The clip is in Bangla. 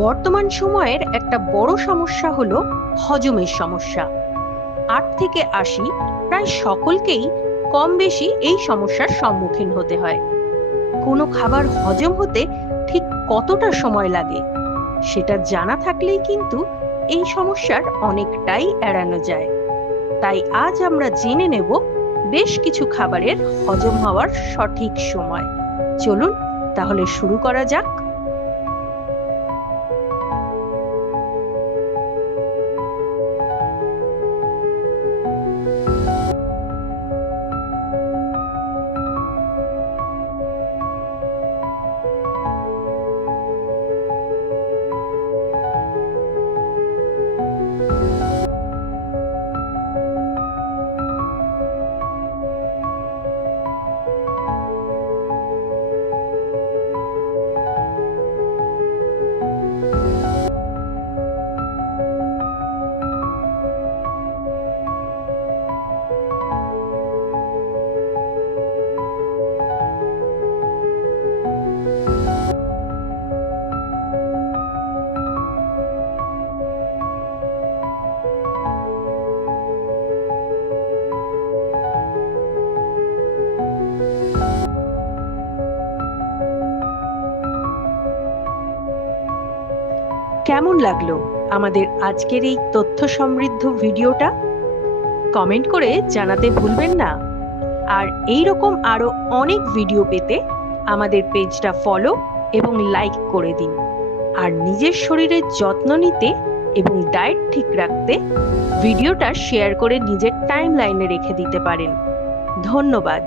বর্তমান সময়ের একটা বড় সমস্যা হলো হজমের সমস্যা। আট থেকে আশি প্রায় সকলকেই কম বেশি এই সমস্যার সম্মুখীন হতে হয়। কোনো খাবার হজম হতে ঠিক কতটা সময় লাগে সেটা জানা থাকলেই কিন্তু এই সমস্যার অনেকটাই এড়ানো যায়। তাই আজ আমরা জেনে নেব বেশ কিছু খাবারের হজম হওয়ার সঠিক সময়। চলুন তাহলে শুরু করা যাক। কেমন লাগল আমাদের আজকের এই তথ্য সমৃদ্ধ ভিডিওটা? কমেন্ট করে জানাতে ভুলবেন না। আর এই রকম আরও অনেক ভিডিও পেতে আমাদের পেজটা ফলো এবং লাইক করে দিন। আর নিজের শরীরের যত্ন নিতে এবং ডায়েট ঠিক রাখতে ভিডিওটা শেয়ার করে নিজের টাইম লাইনে রেখে দিতে পারেন। ধন্যবাদ।